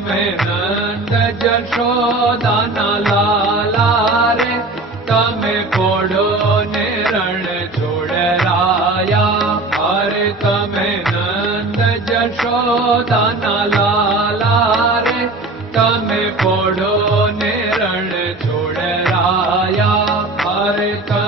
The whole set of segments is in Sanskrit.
में नंद जशोदा न लाला रे। तमे कोडो ने रण छोड़ राया अरे नंद जशोदा न लाला रे। तमे कोडो ने रण छोड़ राया अरे तम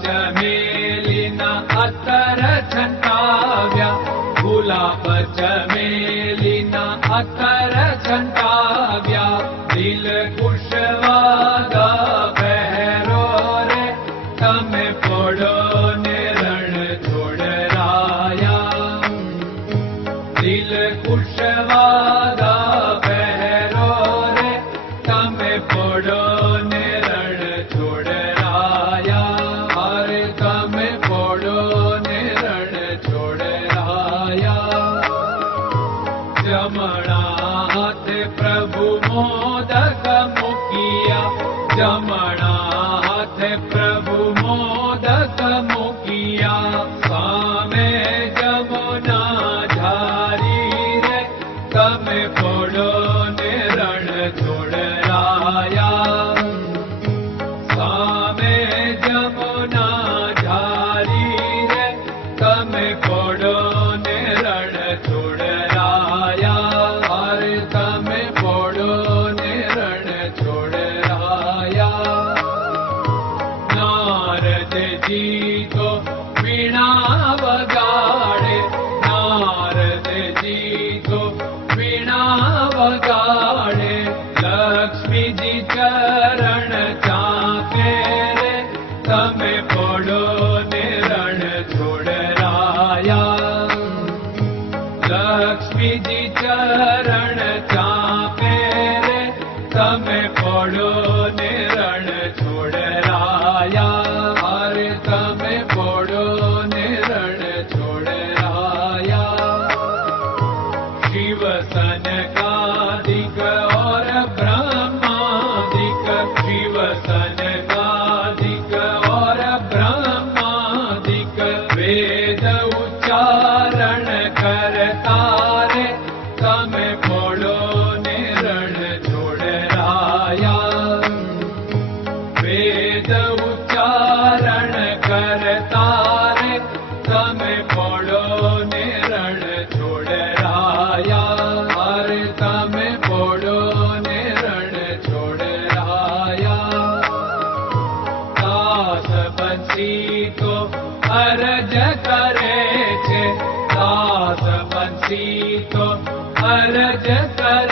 जमे प्रभु मोदक मुखिया ज सम पड़ो निरण छोड़ राया उच्चारण करता पडो निर छोडराया पडो निर छोडरायास बो हर जा बतो हर ज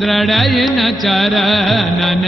दृढयिन चरणन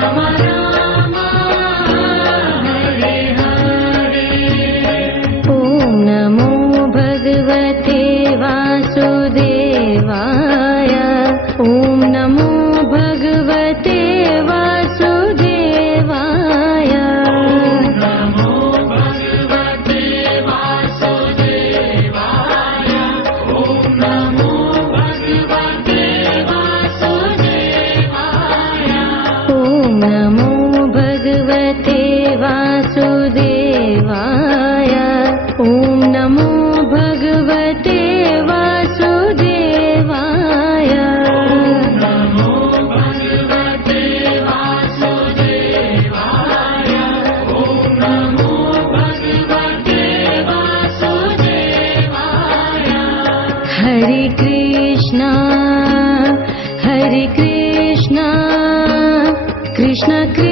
Come on. कृष्ण कृष्ण